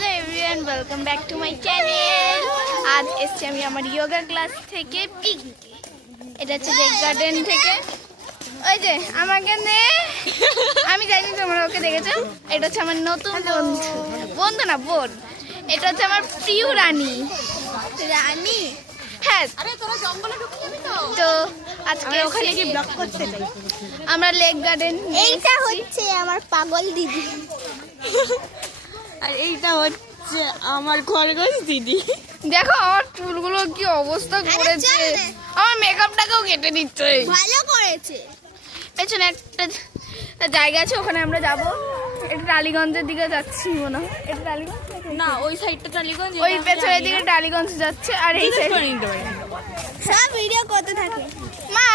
Hello everyone, welcome back to my channel. আজ এসছি আমি আমার যোগা ক্লাস থেকে পিকনিকে। এটা হচ্ছে লেক গার্ডেন থেকে। ওই যে আমাকে নে, আমি জানি তোমরা ওকে দেখেছো। এটা হচ্ছে আমার নতুন বন্ধু, বন্ধু না বোন। এটা হচ্ছে আমার প্রিয় রানী। রানী? হ্যাঁ। তো আজকে ওখানে গিয়ে ব্লগ করতে চাই। আমরা লেক গার্ডেন। এইটা হচ্ছে আমার পাগল দিদি, আর এইটা হচ্ছে আমার খরগোশ দিদি। দেখো আমার চুলগুলো কি অবস্থা করেছে, আমার মেকআপটাকেও কেটে নিচ্ছে। ভালো করেছে। পেছনে একটা জায়গা আছে, ওখানে আমরা যাব। এটা টালিগঞ্জের দিকে যাচ্ছি মনে হয়। এটা টালিগঞ্জ না, ওই সাইডটা টালিগঞ্জ, ওই পেছনের দিকে টালিগঞ্জ যাচ্ছে। আর এই সাইড সব ভিডিও করতে থাকে। মা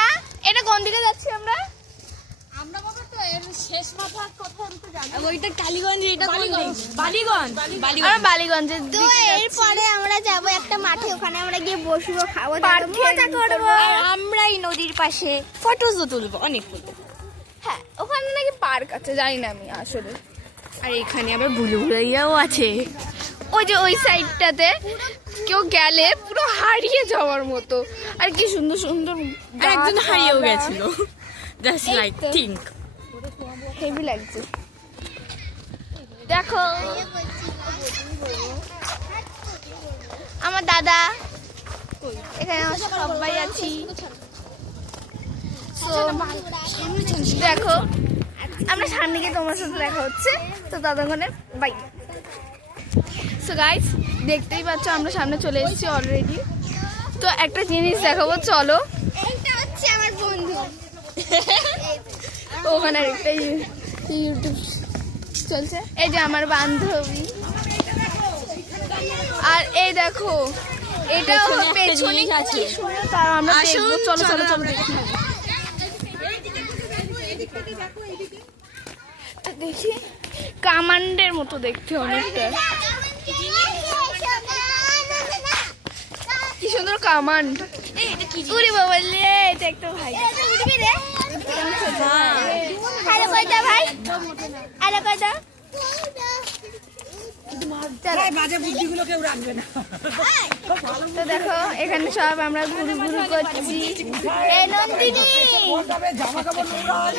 এটা কোন দিকে যাচ্ছি আমরা? আমরা বাবা তো এর শেষ মাথা কথা তো জানি। ওইটা টালিগঞ্জ, এটা বালিগঞ্জ। বালিগঞ্জ, আমরা বালিগঞ্জের তো দিকে যাচ্ছি। এরপরে আমরা যাব একটা মাঠে, ওখানে আমরা গিয়ে বসবো, খাবো, পার্কে মজা করবো। আর আমরাই নদীর পাশে ফটোজও তুলবো, অনেক ফটো। হ্যাঁ, ওখানে নাকি পার্ক আছে, জানি না আমি আসলে। আর এখানে আবার ভুলভুলাইয়াও আছে। ওই যে ওই সাইডটাতে কেউ গেলে পুরো হারিয়ে যাওয়ার মতো। আর কি সুন্দর সুন্দর আর একজন গাছ, হারিয়েও পালা। গেছিল, জাস্ট এই লাইক তো। থিঙ্ক। হেভি লাগছে। দেখো আমার দাদা, এখানে আমরা সবাই আছি। So, দেখো আমরা সামনে গিয়ে তোমার সাথে দেখা হচ্ছে। তো ততক্ষণে বাই। সো গাইস, দেখতেই পাচ্ছ আমরা সামনে চলে এসেছি অলরেডি। তো একটা জিনিস দেখাবো, চলো। এইটা হচ্ছে আমার বন্ধু। ওখানে একটা ইউটিউব চলছে। এই যে আমার বান্ধবী। আর এই দেখো এটা পেছনে একটা পেছনে জিনিস আছে। কি সুন্দর, তার আমরা আসুন, দেখবো। চলো চলো চলো চলো দেখি। তো দেখি কামান্ডের মতো দেখতে অনেকটা। কি সুন্দর কামান্ড। উড়ি বাবা লে, এটা একটা ভাই। হ্যালো কয়টা ভাই, হ্যালো কয়টা। তো দেখো এখানে সব আমরা ঘুরু ঘুরু করছি। এই নন্দিনী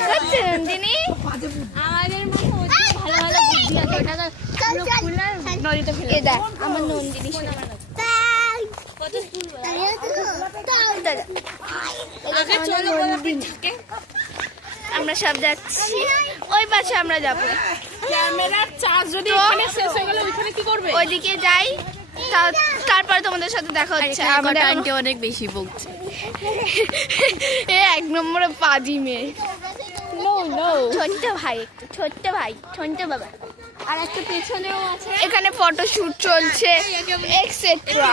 করছে, নন্দিনী আমাদের মাথায় ভালো ভালো বুদ্ধি আছে, ওটা তো পুরো ফুলে নদীতে ফেলে। এ দেখ আমার নন্দিনী। আগে চলো থাকে। আমরা সব যাচ্ছি, ওই পাশে আমরা যাব। ক্যামেরার চার্জ যদি এখানে শেষ হয়ে গেলে ওইখানে কি করবে? ওইদিকে যাই, তারপরে তোমাদের সাথে দেখা হচ্ছে। আমাদের আন্টি অনেক বেশি বকছে। এ এক নম্বরে পাজি মেয়ে। ছোট্ট ভাই, একটু ছোট্ট ভাই, ছোট্ট বাবা। আর একটা পেছনেও আছে। এখানে ফটোশুট চলছে এক্সেট্রা।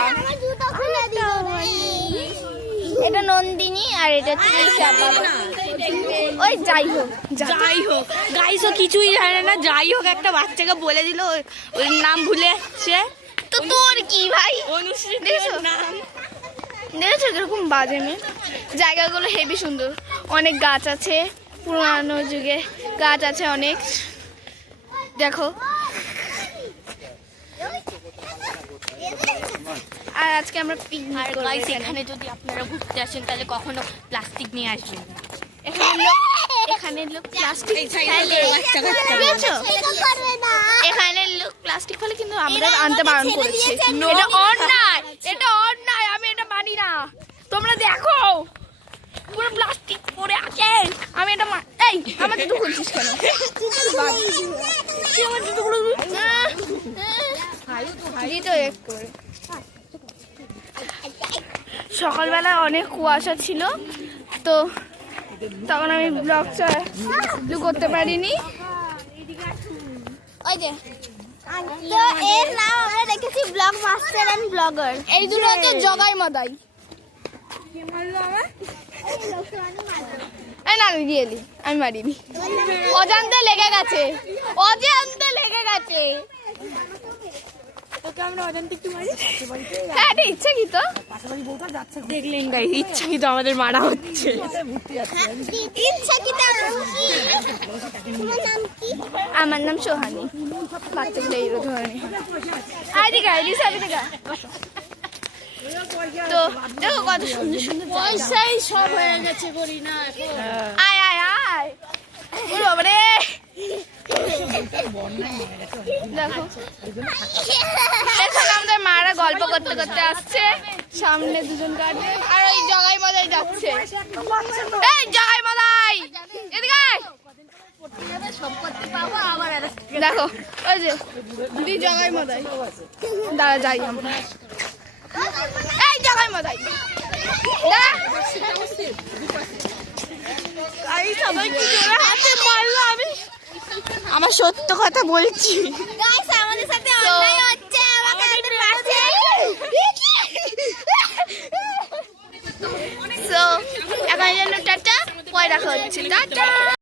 এটা নন্দিনী আর এটা তৃষা বাবা। ওই যাই হোক যাই হোক গাইসও কিছুই জানে না। যাই হোক একটা বাচ্চাকে বলে দিল, ওর নাম ভুলে যাচ্ছে। তো তোর কি ভাই? অনুশ্রী দেখেছো? নাম। দেখেছো কিরকম বাজে মেয়ে? জায়গাগুলো হেভি সুন্দর, অনেক গাছ আছে, পুরানো যুগে গাছ আছে অনেক। দেখো আর আজকে আমরা পিকনিক করব। গাইস এখানে যদি আপনারা ঘুরতে আসেন তাহলে কখনো প্লাস্টিক নিয়ে আসবেন না। এখানে লোক প্লাস্টিক ফেলে, বুঝেছো? এখানে লোক প্লাস্টিক ফেলে, কিন্তু আমরা আনতে বারণ করেছি। এটা অন্যায়, এটা অন্যায়, আমি এটা মানি না। তোমরা দেখো পুরো প্লাস্টিক পড়ে আছে, আমি এটা এই আমার জুতো খুলছিস কেন? তুই আমার জুতো খুলে সকালবেলা অনেক কুয়াশা ছিল, তো তখন আমি ব্লগ চালু করতে পারিনি। ওই যে তো এর নাম আমরা রেখেছি ব্লগ মাস্টার এন্ড ব্লগার। এই দুটো হচ্ছে জগাই মাদাই। এই না রিয়েলি আমি মারিনি, অজান্তে লেগে গেছে, অজান্তে লেগে গেছে। তোকে হ্যাঁ এটা ইচ্ছাকৃত। দেখলেন গাইস, ইচ্ছাকৃত আমাদের মারা হচ্ছে। ইচ্ছাকৃত নাম কি? তোমার নাম কি? আমার নাম সোহানি। বাচ্চাগুলো এই ধরনের আইদিকা আইদিকা। তো দেখো কত সুন্দর সুন্দর পয়সাই সব হয়ে গেছে করি না। আয় আয় আয় বাবারে, দেখো এখন আমাদের মারা গল্প করতে করতে আসছে, সামনে দুজন গার্ডেন আর ওই জগাই মজাই যাচ্ছে। এই জগাই মজাই এদিকে আয়। দেখো ওই যে দুই জগাই মজাই, দাঁড়া যাই আমরা। এই জগাই মজাই সবাই কি জোরে হাতে মারলো। আমি আমার সত্য কথা বলছি। গাইস আমাদের সাথে অন্যায় হচ্ছে, আমাকে আমাদের মারছে। সো এখন জন্য টাটা, পরে দেখা হচ্ছে, টাটা।